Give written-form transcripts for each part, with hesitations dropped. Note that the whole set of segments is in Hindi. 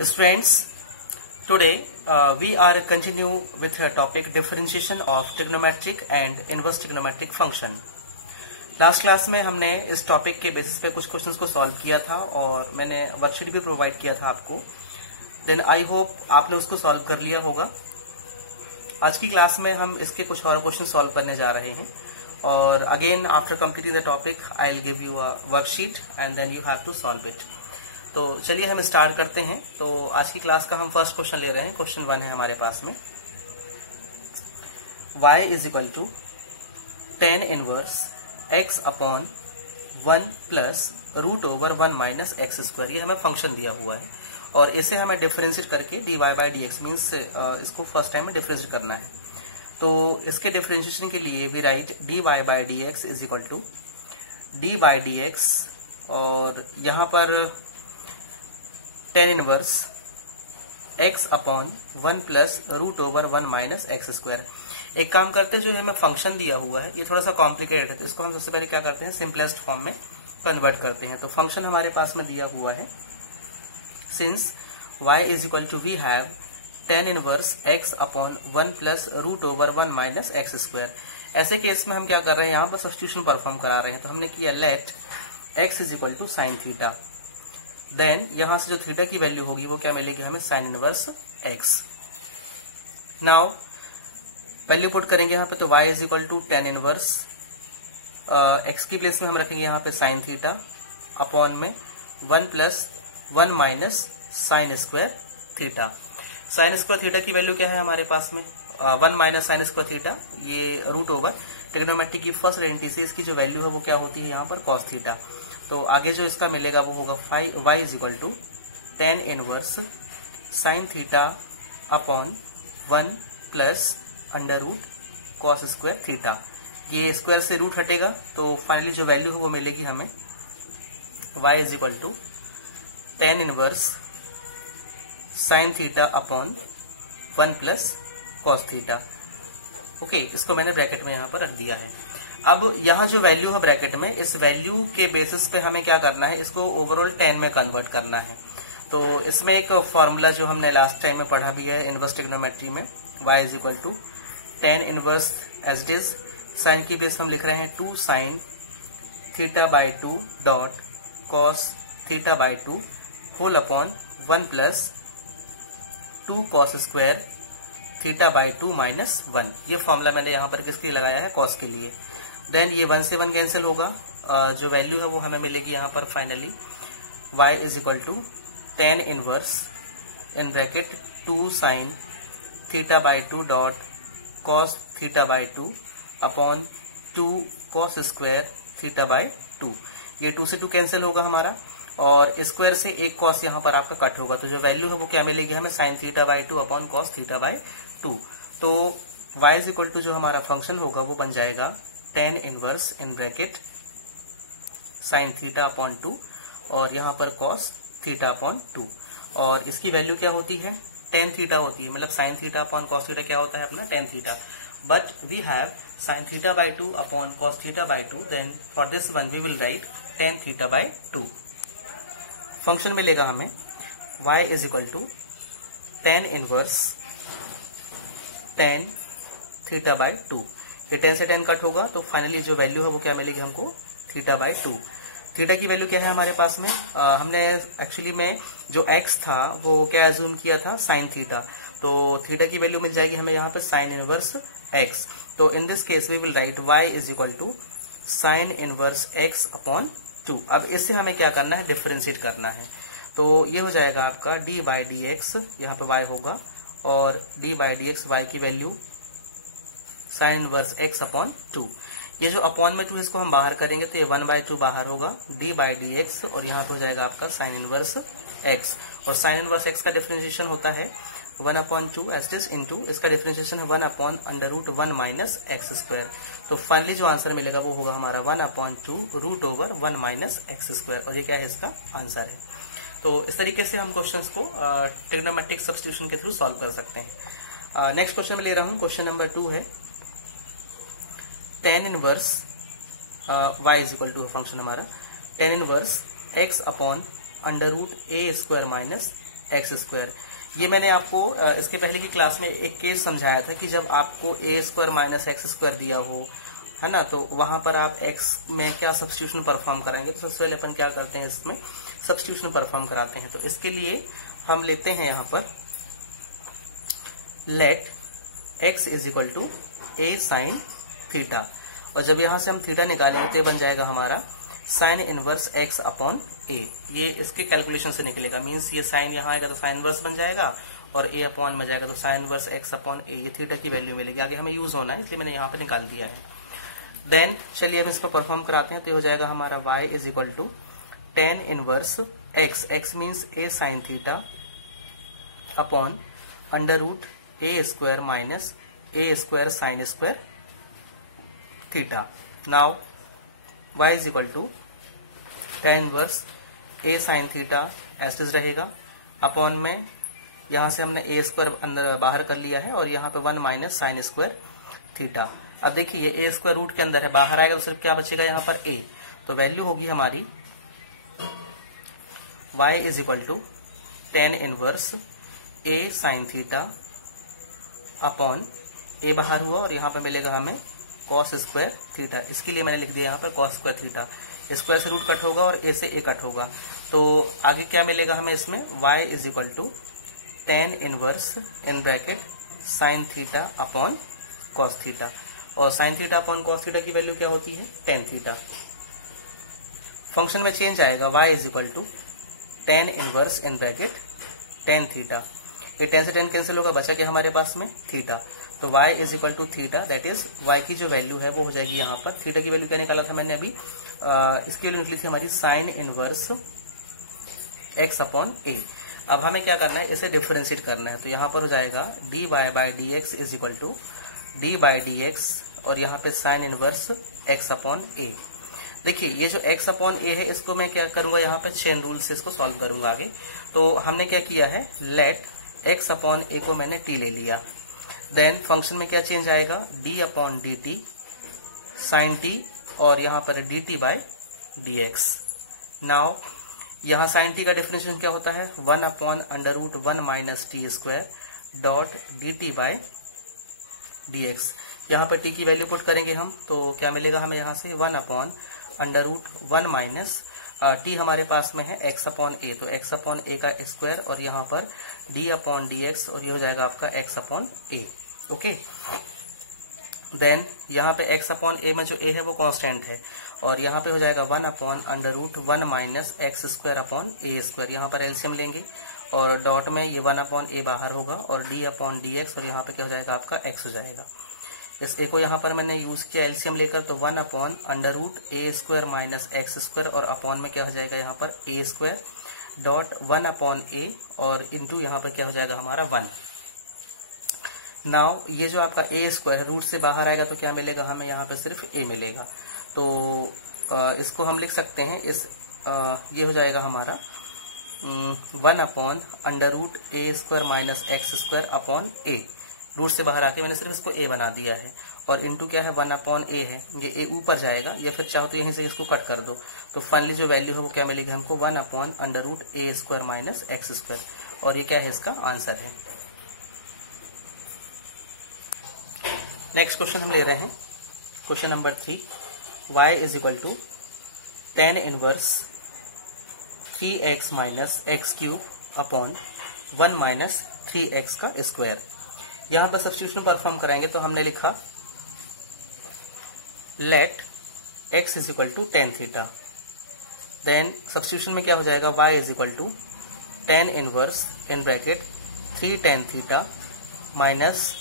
Students, today we are continue with a topic differentiation of trigonometric and inverse trigonometric function. Last class में हमने इस टॉपिक के बेसिस पे कुछ क्वेश्चंस को सॉल्व किया था और मैंने वर्कशीट भी प्रोवाइड किया था आपको. देन आई होप आपने उसको सॉल्व कर लिया होगा. आज की क्लास में हम इसके कुछ और क्वेश्चन सॉल्व करने जा रहे हैं और again after completing the topic I will give you a worksheet and then you have to solve it. तो चलिए हम स्टार्ट करते हैं. तो आज की क्लास का हम फर्स्ट क्वेश्चन ले रहे हैं. क्वेश्चन 1 है हमारे पास में. y is equal to tan inverse x upon 1 plus root over 1 minus x square. ये हमें फंक्शन दिया हुआ है और इसे हमें डिफरेंशिएट करके dy by d x means इसको फर्स्ट टाइम में डिफरेंशिएट करना है. तो इसके डिफरेंशिएशन के लिए we write dy by d x is equal to d by d x और यहाँ पर tan inverse x upon 1 plus root over 1 minus x square. एक काम करते हैं, जो हमें फंक्शन दिया हुआ है ये थोड़ा सा कॉम्प्लिकेटेड है तो इसको हम सबसे पहले क्या करते हैं, सिंपलेस्ट फॉर्म में कन्वर्ट करते हैं. तो फंक्शन हमारे पास में दिया हुआ है. Since y is equal to we have tan inverse x upon 1 plus root over 1 minus x square. ऐसे केस में हम क्या कर रहे हैं, यहाँ पर सब्स्टिट्यूशन परफॉर्म करा रहे हैं. तो हमने किया let x is equal to sine theta. Then यहां से जो थीटा की वैल्यू होगी वो क्या मिलेगी हमें, sine inverse x. Now value put करेंगे यहाँ पे. तो y is equal to tan inverse x की प्लेस में हम रखेंगे यहाँ पे साइन थीटा अपॉन में 1 plus 1 minus sign square theta. Sign square theta की वैल्यू क्या है हमारे पास में, 1 माइनस साइन स्क्वायर थीटा. ये रूट ओवर ट्रिग्नोमेट्री की फर्स्ट आइडेंटिटी से इसकी जो वैल्यू है वो क्या होती है यहाँ पर कॉस थीटा. तो आगे जो इसका मिलेगा वो होगा y is equal to tan inverse sine theta upon 1 plus under root cos square theta. ये स्क्वायर से रूट हटेगा तो फाइनली जो वैल्यू है वो मिलेगी हमें y is equal to tan inverse sine theta upon 1 plus cos theta. Okay, इसको मैंने ब्रैकेट में यहाँ पर रख दिया है. अब यहाँ जो वैल्यू है ब्रैकेट में, इस वैल्यू के बेसिस पे हमें क्या करना है, इसको ओवरऑल tan में कन्वर्ट करना है. तो इसमें एक फॉर्मूला जो हमने लास्ट टाइम में पढ़ा भी है इनवर्स ट्रिग्नोमेट्री में, y is equal to tan inverse as it is. Sine की बेस हम लिख रहे हैं 2 sine theta by 2 dot cos theta by 2 whole upon 1 plus 2 cos square theta by 2 minus 1. ये फॉर्मूला मैंने यहाँ पर किसके लिए लगाया है, कॉस के लिए. देन ये 1 से 1 कैंसिल होगा. जो वैल्यू है वो हमें मिलेगी यहाँ पर finally y is equal to tan inverse in bracket 2 sine theta by 2 dot cos theta by 2 upon 2 cos square theta by 2. ये 2 से 2 कैंसिल होगा हमारा और स्क्वायर से एक कॉस यहाँ पर आपका कट होगा. तो जो वैल्यू है वो क्या मिलेगी हमें, sign theta by 2 upon cos theta by 2. तो y इज इक्वल टू जो हमारा फंक्शन होगा वो बन जाएगा tan inverse in bracket sine theta upon 2 और यहाँ पर कॉस थीटा अपॉन 2. और इसकी वैल्यू क्या होती है, tan थीटा होती है. मतलब sine theta upon cos theta क्या होता है अपना, tan theta. But we have sine theta by 2 upon cos theta by 2. Then for this one we will write tan theta by 2. Function मिलेगा हमें y is equal to tan inverse tan theta by 2. ये 10 से 10 कट होगा तो फाइनली जो वैल्यू है वो क्या मिलेगी हमको, थीटा बाई 2. थीटा की वैल्यू क्या है हमारे पास में, हमने एक्चुअली में जो x था वो क्या एज्यूम किया था, साइन थीटा. तो थीटा की वैल्यू मिल जाएगी हमें यहाँ पर साइन इनवर्स x. तो in this case we will write y is equal to sine inverse x upon 2. अब इससे हमें क्या करना है, डिफरेंशिएट करना है. तो ये हो जाएगा आपका डी बाई डी एक्स, यहाँ पे y होगा और D by d x y की value sign inverse x upon 2. ये जो अपॉन में 2 इसको हम बाहर करेंगे तो ये 1/2 बाहर होगा, डी बाई डी एक्स और यहाँ पे हो जाएगा आपका साइन इनवर्स x. और साइन इनवर्स x का डिफरेंशिएशन होता है 1/2 एज इट इज इंटू इसका डिफरेंशिएशन है 1 upon under root 1 minus x square. तो फाइनली जो आंसर मिलेगा वो होगा हमारा 1/2 root over 1 minus x square. और ये क्या है, इसका आंसर है. तो इस तरीके से हम क्वेश्चंस को ट्रिग्नोमेट्रिक सब्स्टिट्यूशन के थ्रू सॉल्व कर सकते हैं. नेक्स्ट क्वेश्चन में ले रहा हूँ. क्वेश्चन नंबर 2 है tan inverse y is equal to function हमारा tan inverse x upon under root a square minus x square. ये मैंने आपको इसके पहले की क्लास में एक केस समझाया था कि जब आपको ए स्क्वायर माइनस एक्स स्क्वायर दिया हो, है ना, तो वहां पर आप एक्स में क्या सब्स्टिट्यूशन परफॉर्म कराएंगे। तो सबसे पहले अपन क्या करते हैं, इसमें सब्स्टिट्यूशन परफॉर्म कराते हैं। तो इसके लिए हम लेते हैं यहाँ पर let x is equal to a sine theta, और जब यहां से हम थीटा निकालेंगे तो ये बन जाएगा हमारा साइन इनवर्स x अपॉन ए। ये इसके कैलकुलेशन से निकलेगा, मीन्स ये साइन यहाँ आएगा तो साइन इनवर्स बन जाएगा और a अपॉन में जाएगा तो साइन इनवर्स x अपॉन ए। ये थीटा की वैल्यू मिलेगी, आगे हमें यूज होना है इसलिए मैंने यहाँ पे निकाल दिया है। देन चलिए हम इसको परफॉर्म कराते हैं। तो ये हो जाएगा हमारा y is equal to tan inverse x, x means a sine theta upon under root a square minus a square sine square theta. Now y is equal to tan inverse a sine theta as is रहेगा, अपॉन में यहां से हमने a स्क्वायर अंदर बाहर कर लिया है और यहाँ पे 1 माइनस साइन स्क्वायर थीटा। अब देखिए ये a स्क्वायर रूट के अंदर है, बाहर आएगा तो सिर्फ क्या बचेगा यहाँ पर a, तो वैल्यू होगी हमारी y is equal to tan inverse a sine theta upon a बाहर हुआ और यहाँ पे मिलेगा हमें कॉस स्क्वायर थीटा। इसके लिए मैंने लिख दिया यहाँ पर कॉस स्क्वायर थीटा। स्क्वायर से रूट कट होगा और a से a कट होगा, तो आगे क्या मिलेगा हमें इसमें y is equal to tan inverse in bracket sine theta upon cos theta, और sine theta upon cos theta की वैल्यू क्या होती है, टेन थीटा। फंक्शन में चेंज आएगा, y is equal to tan inverse in bracket tan theta. ये 10 से 10 कैंसिल होगा, बचा क्या हमारे पास में थीटा, तो y is equal to theta, that is y की जो वैल्यू है वो हो जाएगी यहाँ पर, थीटा की वैल्यू क्या निकाला था मैंने अभी, इसकी वैल्यू निकली थी हमारी साइन इनवर्स x अपॉन ए। अब हमें क्या करना है, इसे डिफरेंशिएट करना है, तो यहाँ पर हो जाएगा dy by d x is equal to d by d x और यहाँ पे sine inverse x upon a. देखिए ये जो x अपॉन ए है इसको मैं क्या करूंगा, यहाँ पे चेन रूल से इसको सॉल्व करूंगा आगे। तो हमने क्या किया है, लेट x अपॉन ए को मैंने t ले लिया, देन फंक्शन में क्या चेंज आएगा, d upon d t sine t और यहाँ पर dt by d x. Now यहाँ साइन t का डिफरेंशिएशन क्या होता है, 1 upon under root 1 minus t square dot dt by d x. यहाँ पर t की वैल्यू पुट करेंगे हम तो क्या मिलेगा हमें यहाँ से 1 upon under root 1 minus t हमारे पास में है x अपॉन ए, तो x अपॉन ए का स्क्वायर और यहाँ पर d अपॉन डी एक्स और ये हो जाएगा आपका x अपॉन ए। ओके, देन यहाँ पे x अपॉन ए में जो a है वो कांस्टेंट है और यहाँ पे हो जाएगा 1 upon under root 1 minus x square upon a square. यहाँ पर एलसीएम लेंगे और डॉट में ये 1 अपॉन ए बाहर होगा और d अपॉन डी एक्स और यहाँ पे क्या हो जाएगा आपका x हो जाएगा। इस ए को यहाँ पर मैंने यूज किया एलसीएम लेकर, तो 1 upon under root a square minus x square और अपॉन में क्या हो जाएगा यहाँ पर ए स्क्वायर डॉट 1 अपॉन ए और इंटू यहाँ पर क्या हो जाएगा हमारा 1। नाउ ये जो आपका ए स्क्वायर रूट से बाहर आएगा तो क्या मिलेगा हमें, यहाँ पर सिर्फ ए मिलेगा, तो इसको हम लिख सकते हैं ये हो जाएगा हमारा 1 upon under root a square minus x square upon a. Root से बाहर आके मैंने सिर्फ इसको a बना दिया है और इंटू क्या है 1 अपॉन ए है, ये a ऊपर जाएगा या फिर चाहो तो यहीं से इसको कट कर दो, तो फाइनली जो वैल्यू है वो क्या मिलेगी हमको 1 upon under root a square minus x square, और ये क्या है इसका आंसर है। नेक्स्ट क्वेश्चन हम ले रहे हैं question number 3, y is equal to tan inverse 3x minus x cube upon 1 minus 3x का स्क्वायर। यहाँ पर सब्स्टिट्यूशन परफॉर्म कराएंगे तो हमने लिखा let x is equal to tan theta, then substitution में क्या हो जाएगा y is equal to tan inverse in bracket 3 tan theta minus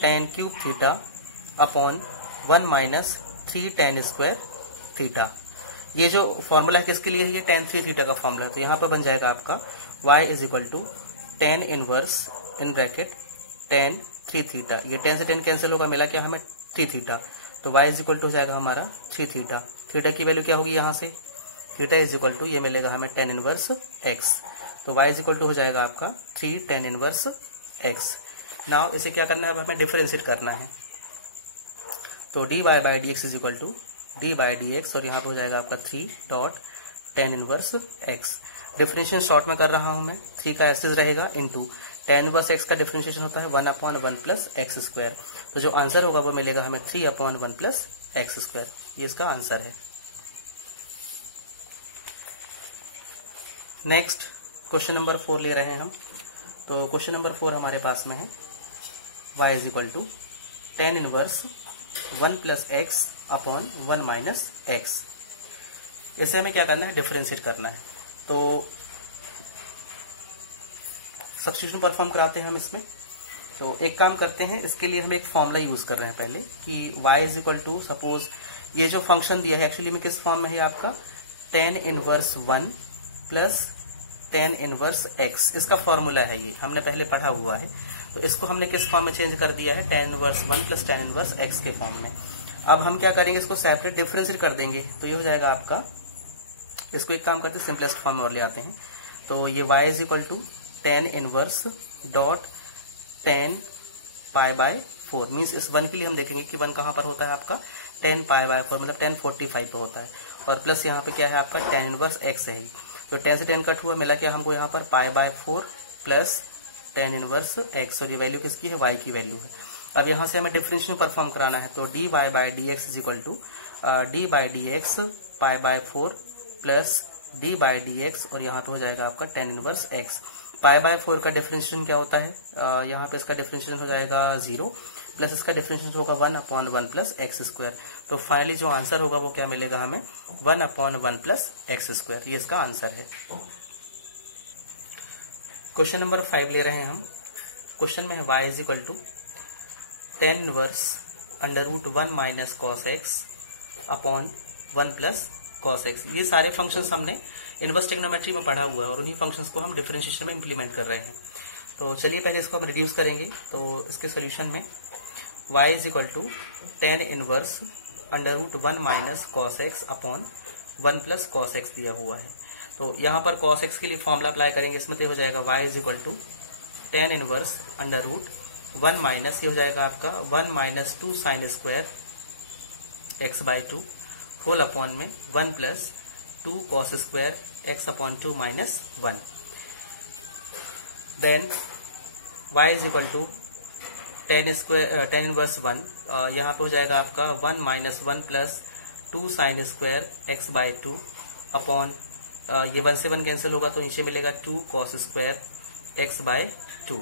tan cube theta upon 1 minus 3 tan square theta. ये जो फॉर्मूला है किसके लिए है, ये टेन 3 थीटा का फॉर्मूला है, तो यहाँ पर बन जाएगा आपका y is equal to tan inverse in bracket tan 3 theta. ये 10 से 10 कैंसिल होगा, मिला क्या हमें 3 थीटा, तो y इज इक्वल टू हो जाएगा हमारा 3 थीटा। थीटा की वैल्यू क्या होगी यहाँ से, थीटा इज इक्वल टू ये मिलेगा हमें टेन इनवर्स x, तो y इज इक्वल टू हो जाएगा आपका 3 टेन इनवर्स x। नाउ इसे क्या करना है, अब हमें डिफरेंशिएट करना है, तो dy by d x is equal to d by d x और यहाँ पे हो जाएगा आपका 3 dot tan inverse x। Differentiation short में कर रहा हूं मैं, 3 का एसेज रहेगा इंटू tan इनवर्स x का डिफरेंशिएशन होता है 1/1 प्लस एक्स स्क्वायर। तो जो आंसर होगा वो मिलेगा हमें 3/1 प्लस एक्स स्क्वायर। ये इसका आंसर है। नेक्स्ट क्वेश्चन नंबर 4 ले रहे हैं हम। तो क्वेश्चन नंबर 4 हमारे पास में है y is equal to tan inverse 1 plus x upon 1 minus x. इसे हमें क्या करना है, डिफरेंशिएट करना है। तो सब्स्टिट्यूशन परफॉर्म कराते हैं हम इसमें। तो एक काम करते हैं, इसके लिए हम एक फॉर्मूला यूज कर रहे हैं पहले कि y is equal to, suppose ये जो फंक्शन दिया है एक्चुअली में किस फॉर्म में है आपका, tan inverse 1 plus tan inverse x, इसका फॉर्मूला है ये, हमने पहले पढ़ा हुआ है। तो इसको हमने किस फॉर्म में चेंज कर दिया है, tan inverse 1 plus tan inverse x के फॉर्म में। अब हम क्या करेंगे, इसको सेपरेट डिफरेंशिएट कर देंगे। तो ये हो जाएगा आपका, इसको एक काम करते हैं सिंपलेस्ट फॉर्म में और ले आते हैं। तो ये y is equal to tan inverse dot tan pi by 4, मीन्स इस 1 के लिए हम देखेंगे कि 1 कहाँ पर होता है आपका, tan पाई बाय 4 मतलब tan 45 पे होता है। और प्लस यहाँ पे क्या है आपका, tan इनवर्स x है। तो tan से tan कट हुआ, मिला क्या हमको यहाँ पर पाई by 4 plus tan inverse x, और ये वैल्यू किसकी है, y की वैल्यू है। अब यहाँ से हमें डिफरेंशिएशन परफॉर्म कराना है। तो dy by dx is equal to d by dx pi by 4 plus d by dx, और यहाँ पे हो जाएगा आपका tan inverse x। Pi by 4 का डिफरेंशिएशन क्या होता है, यहाँ पे इसका डिफरेंशिएशन हो जाएगा 0 प्लस इसका डिफरेंशिएशन होगा 1/1 प्लस एक्स स्क्वायर। तो फाइनली जो आंसर होगा वो क्या मिलेगा हमें, 1/1 प्लस एक्स स्क्वायर। ये इसका आंसर है। क्वेश्चन नंबर 5 ले रहे हैं हम। क्वेश्चन में है y is equal to tan inverse under root 1 minus cos x upon 1 plus cos x. ये सारे फंक्शंस हमने इनवर्स ट्रिग्नोमेट्री में पढ़ा हुआ है और उन्हीं फंक्शंस को हम डिफरेंशिएशन में इंप्लीमेंट कर रहे हैं। तो चलिए पहले इसको हम रिड्यूस करेंगे। तो इसके सोल्यूशन में y is equal to tan inverse under root 1 minus cos x upon 1 plus cos x दिया हुआ है। तो यहाँ पर cos x के लिए फॉर्मूला अप्लाई करेंगे, इसमें तो हो जाएगा y is equal to tan inverse under root 1 minus, ये हो जाएगा आपका 1 minus 2 sine square x by 2 whole upon में 1 plus 2 cos square x upon 2 minus 1। Then y is equal to tan inverse 1, यहाँ पे हो जाएगा आपका 1 minus 1 plus 2 sine square x by 2 upon, ये 1 से 1 कैंसिल होगा तो नीचे मिलेगा 2 cos square x by 2।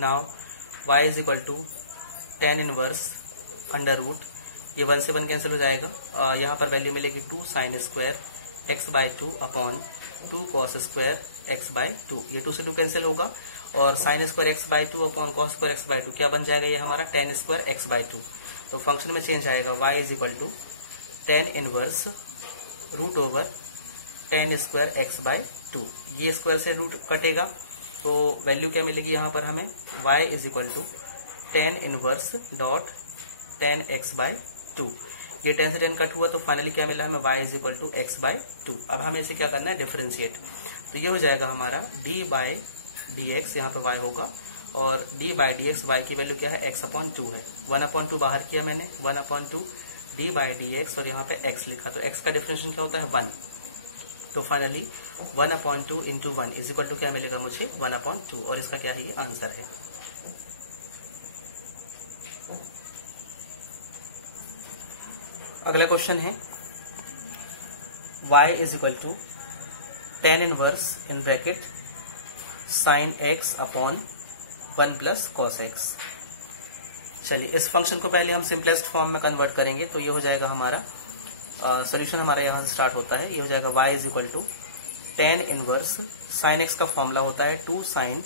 Now y is equal to tan inverse under root, ये 1 से 1 कैंसिल हो जाएगा, यहाँ पर वैल्यू मिलेगी 2 sine square x by 2 upon 2 cos square x by 2। ये 2 से 2 कैंसिल होगा और sine square x by 2 upon cos square x by 2 क्या बन जाएगा, ये हमारा tan स्क्वायर x बाय 2। तो फंक्शन में चेंज आएगा, y is equal to tan inverse root over tan square x by 2। ये स्क्वायर से रूट कटेगा तो वैल्यू क्या मिलेगी यहाँ पर हमें, y is equal to tan inverse dot tan x by 2। ये 10 से 10 कट हुआ तो फाइनली क्या मिला हमें, y is equal to x by 2। अब हमें इसे क्या करना है, डिफरेंशिएट। तो ये हो जाएगा हमारा d बाय dx, यहाँ पे y होगा, और d बाय dx y की वैल्यू क्या है, x अपॉन 2 है। 1/2 बाहर किया मैंने, 1/2 d बाय dx, और यहाँ पे x लिखा, तो x का डिफरेंशिएशन क्या होता है, 1। तो finally 1/2 into 1 is equal to क्या मिलेगा मुझे, 1/2, और इसका क्या है, ये आंसर है। अगला क्वेश्चन है y is equal to tan inverse in bracket sine x upon 1 plus cos x। चलिए इस फंक्शन को पहले हम सिंपलेस्ट फॉर्म में कन्वर्ट करेंगे। तो ये हो जाएगा हमारा सोल्यूशन, हमारा यहाँ से स्टार्ट होता है। ये हो जाएगा y is equal to tan inverse sine x का फॉर्मूला होता है 2 sine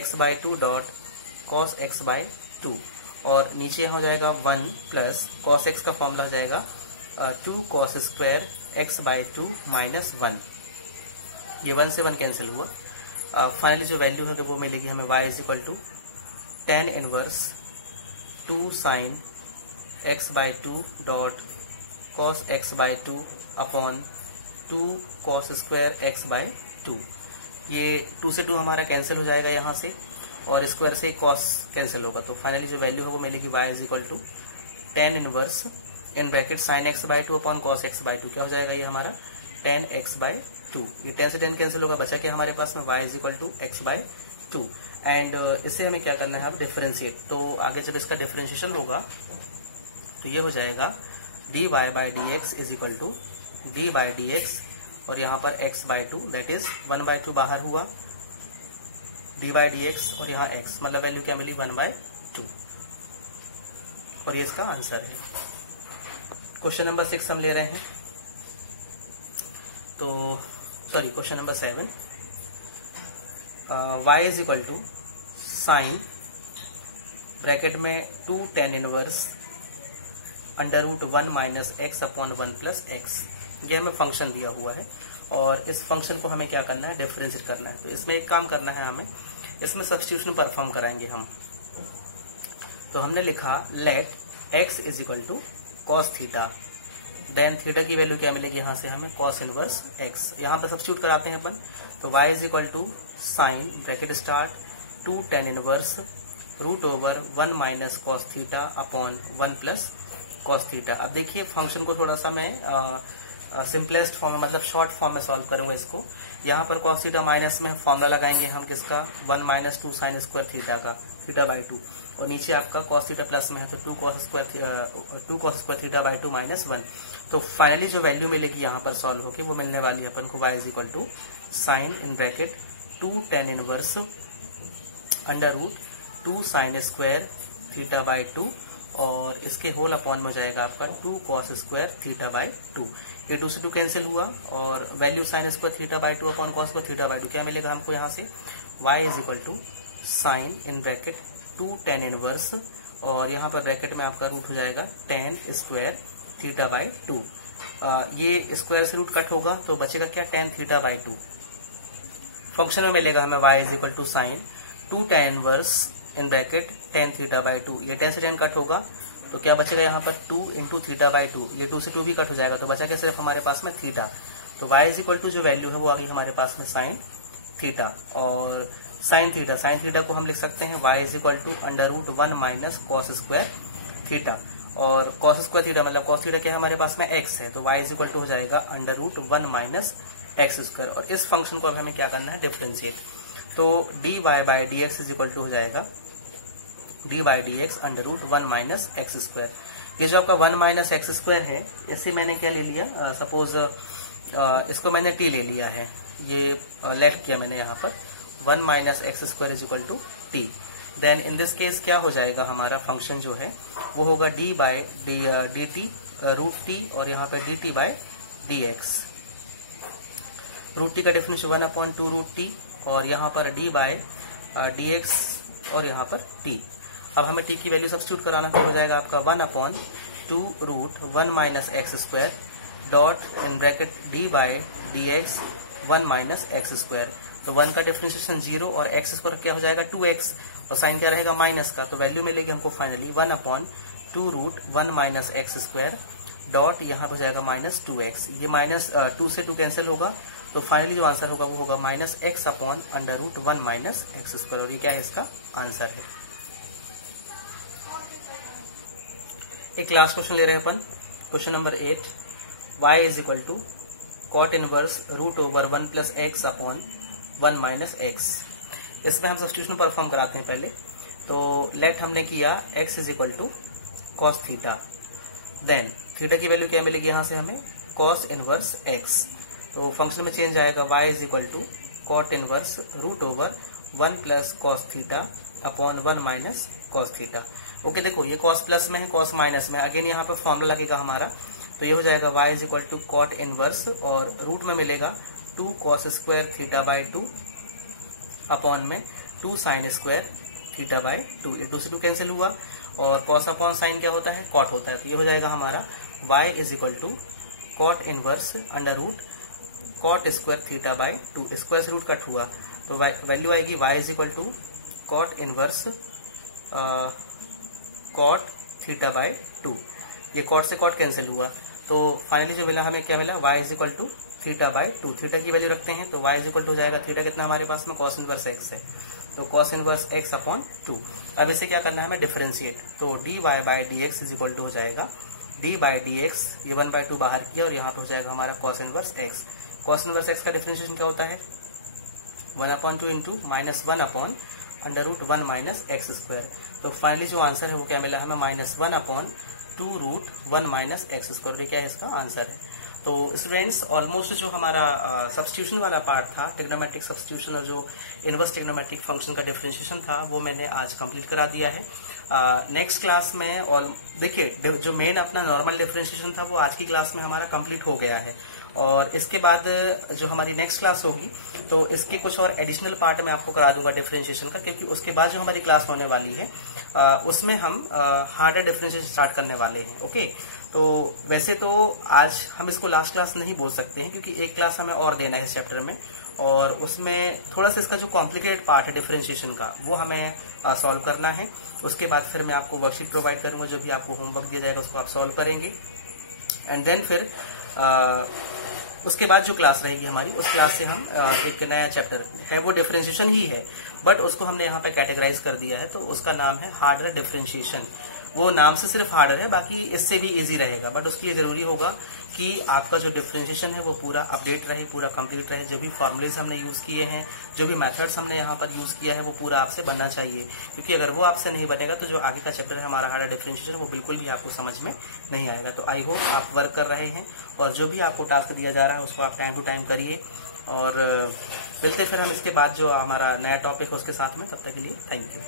x by 2 dot cos x by 2, और नीचे हो जाएगा 1 प्लस कॉस x का फॉर्मूला हो जाएगा 2 cos square x by 2 minus 1। ये 1 से 1 कैंसिल हुआ। फाइनली जो वैल्यू है वो मिलेगी हमें, y is equal to tan inverse 2 sine x by 2 dot cos x by 2 upon 2 cos square x by 2। ये 2 से 2 हमारा कैंसिल हो जाएगा यहाँ से, और स्क्वायर से कॉस कैंसिल होगा। तो फाइनली जो वैल्यू है वो मिलेगी y is equal to tan inverse in bracket sine x by 2 upon cos x by 2। क्या हो जाएगा ये हमारा 10x/2। ये 10 से 10 कैंसिल होगा, बचा क्या हमारे पास में y is equal to x/2। And इसे हमें क्या करना है अब डिफरेंशिएट। तो आगे जब इसका डिफरेंशिएशन होगा तो ये हो जाएगा dy/dx is equal to d/dx और यहाँ पर x/2 दैट इज 1/2 बाहर हुआ, d/dx और यहाँ x मतलब वैल्यू क्या मिली 1/2 और ये इसका आंसर है। क्वेश्चन नंबर 6 हम ले रहे हैं, तो sorry question number 7, y is equal to sine bracket में 2 tan inverse √1 minus x upon 1 plus x। ये हमें फंक्शन दिया हुआ है और इस फंक्शन को हमें क्या करना है डिफरेंशिएट करना है। तो इसमें एक काम करना है हमें, इसमें सब्स्टिट्यूशन परफॉर्म कराएंगे हम। तो हमने लिखा let x is equal to cos theta, then theta की वैल्यू क्या मिलेगी यहाँ से हमें कॉस इनवर्स x। यहाँ पर सब्स्टिट्यूट कराते हैं अपन, तो y is equal to sine bracket start 2 tan inverse √1 minus cos theta upon 1 plus cos theta. अब देखिए फंक्शन को थोड़ा सा मैं सिंपलेस्ट फॉर्म में मतलब शॉर्ट फॉर्म में सॉल्व करूंगा इसको। यहाँ पर कॉस थीटा माइनस में फॉर्मूला लगाएंगे हम किसका 1 माइनस 2 साइन स्क्वायर थीटा का थीटा/2 और नीचे आपका कॉस थीटा प्लस में है तो 2 कॉस स्क्वायर थीटा/2 माइनस 1। तो फाइनली जो वैल्यू मिलेगी यहाँ पर सॉल्व होके वो मिलने वाली है अपन को y is equal to sine in bracket 2 tan inverse √2 sine square theta और इसके होल अपॉन में हो जाएगा आपका 2 कॉस स्क्वायर थीटा/2। ये 2 से 2 कैंसिल हुआ और value sine square theta upon cos square theta क्या मिलेगा हमको यहाँ से y is equal to sine in bracket 2 tan inverse और यहाँ पर ब्रैकेट में आपका रूट हो जाएगा tan स्क्वायर थीटा/2। ये स्क्वायर से रूट कट होगा तो बचेगा क्या tan थीटा/2। फंक्शन में मिलेगा हमें y is equal to sine 2 tan inverse in bracket tan theta. ये 10 से 10 कट होगा तो क्या बचेगा यहाँ पर 2 इंटू थीटा/2। ये 2 से 2 भी कट हो जाएगा तो बचा क्या सिर्फ हमारे पास में थीटा। तो y इज इक्वल टू जो वैल्यू है वो आ गई हमारे पास में साइन थीटा और साइन थीटा को हम लिख सकते हैं y is equal to √1 minus cos square theta और कॉस स्क्वायर थीटा मतलब कॉस थीटा क्या है हमारे पास में x है तो y इज इक्वल टू हो जाएगा √1 माइनस एक्स स्क्वायर। और इस फंक्शन को अब हमें क्या करना है डिफरेंशिएट। तो dy/dx इज इक्वल टू हो जाएगा d/dx √1 माइनस एक्स स्क्वायर। ये जो आपका 1 माइनस एक्स स्क्वायर है इसे मैंने क्या ले लिया सपोज इसको मैंने t ले लिया है, ये लेट किया मैंने यहाँ पर 1 minus x square is equal to t। Then in this case क्या हो जाएगा हमारा फंक्शन जो है वो होगा d/dt √t और यहाँ पे dt/dx। √t का डेफिनेशन 1/2 √t और यहाँ पर d/dx और यहाँ पर t। अब हमें t की वैल्यू सब्स्टिट्यूट कराना तो हो जाएगा आपका 1/2 √1 minus x square dot in bracket d/dx 1 minus x square. तो 1 का डिफरेंशिएशन 0 और एक्स स्क्वायर क्या हो जाएगा 2x और साइन क्या रहेगा माइनस का। तो वैल्यू मिलेगी हमको finally 1/2 √1 minus x square dot यहाँ पे हो जाएगा माइनस 2x। ये माइनस 2 से 2 कैंसिल होगा तो फाइनली जो आंसर होगा वो होगा minus x upon √1 minus x square और ये क्या है इसका आंसर है। एक लास्ट क्वेश्चन ले रहे हैं अपन, question number 8, y is equal to cot inverse √1 plus x upon 1 minus x. इसमें हम सब्स्टिट्यूशन परफॉर्म कराते हैं पहले। तो लेट हमने किया x is equal to cos theta, then theta की वैल्यू क्या मिलेगी यहाँ से हमें कॉस इनवर्स x। तो फंक्शन में चेंज आएगा y is equal to cot inverse √1 plus cos theta upon 1 minus cos theta. Okay देखो ये कॉस प्लस में है कॉस माइनस में, अगेन यहाँ पे फॉर्मूला लगेगा हमारा। तो ये हो जाएगा y is equal to cot inverse और रूट में मिलेगा 2 कॉस स्क्वायर थीटा/2 अपॉन में 2 साइन स्क्वायर थीटा/2। ये 2 से 2 कैंसिल हुआ और कॉस अपॉन साइन क्या होता है कॉट होता है। तो ये हो जाएगा हमारा y is equal to cot inverse √ cot square theta. Square से रूट कट हुआ तो वैल्यू आएगी y is equal to cot inverse cot theta. ये कॉट से कॉट कैंसिल हुआ तो फाइनली जो मिला हमें क्या मिला y is equal to theta. Theta की वैल्यू रखते हैं तो y इज इक्वल टू हो जाएगा थीटा कितना हमारे पास में कॉस इनवर्स x है तो कॉस इनवर्स x अपॉन 2। अब इसे क्या करना है हमें डिफरेंशिएट। तो dy/dx इज इक्वल टू हो जाएगा डी बाई डी एक्स, ये 1/2 बाहर किया और यहाँ पे हो जाएगा हमारा cos inverse x. Cos inverse x का डिफरेंशिएशन क्या होता है 1/2 इंटू -1/√1 माइनस एक्स स्क्वायर। तो फाइनली जो आंसर है वो क्या मिला हमें -1/2√1 माइनस एक्स स्क्वायर। ये क्या है इसका आंसर है। तो स्टूडेंट्स ऑलमोस्ट जो हमारा सब्स्टिट्यूशन वाला पार्ट था, ट्रिग्नोमेट्रिक सब्स्टिट्यूशन और जो इनवर्स ट्रिग्नोमेट्रिक फंक्शन का डिफरेंशिएशन था वो मैंने आज कंप्लीट करा दिया है। नेक्स्ट क्लास में और देखिए जो मेन अपना नॉर्मल डिफरेंशिएशन था वो आज की क्लास में हमारा कंप्लीट हो गया है और इसके बाद जो हमारी नेक्स्ट क्लास होगी तो इसके कुछ और एडिशनल पार्ट मैं आपको करा दूंगा डिफरेंशिएशन का, क्योंकि उसके बाद जो हमारी क्लास होने वाली है उसमें हम हार्डर डिफरेंशिएशन स्टार्ट करने वाले हैं। ओके, तो वैसे तो आज हम इसको लास्ट क्लास नहीं बोल सकते हैं क्योंकि एक क्लास हमें और देना है इस चैप्टर में और उसमें थोड़ा सा इसका जो कॉम्प्लिकेटेड पार्ट है डिफरेंशिएशन का वो हमें सॉल्व करना है। उसके बाद फिर मैं आपको वर्कशीट प्रोवाइड करूंगा, जो भी आपको होमवर्क दिया जाएगा उसको आप सॉल्व करेंगे एंड देन फिर उसके बाद जो क्लास रहेगी हमारी उस क्लास से हम एक नया चैप्टर है वो डिफरेंशिएशन ही है बट उसको हमने यहाँ पे कैटेगराइज कर दिया है तो उसका नाम है हार्डर डिफरेंशिएशन। वो नाम से सिर्फ हार्डर है, बाकी इससे भी इजी रहेगा बट उसके लिए जरूरी होगा कि आपका जो डिफरेंशिएशन है वो पूरा अपडेट रहे, पूरा कंप्लीट रहे। जो भी फॉर्मूलेज हमने यूज किए हैं, जो भी मेथड्स हमने यहाँ पर यूज किया है वो पूरा आपसे बनना चाहिए, क्योंकि अगर वो आपसे नहीं बनेगा तो जो आगे का चैप्टर है हमारा हार्डर डिफरेंशिएशन वो बिल्कुल भी आपको समझ में नहीं आएगा। तो आई होप आप वर्क कर रहे हैं और जो भी आपको टास्क दिया जा रहा है उसको आप टाइम टू टाइम करिए और मिलते फिर हम इसके बाद जो हमारा नया टॉपिक है उसके साथ में। तब तक के लिए थैंक यू।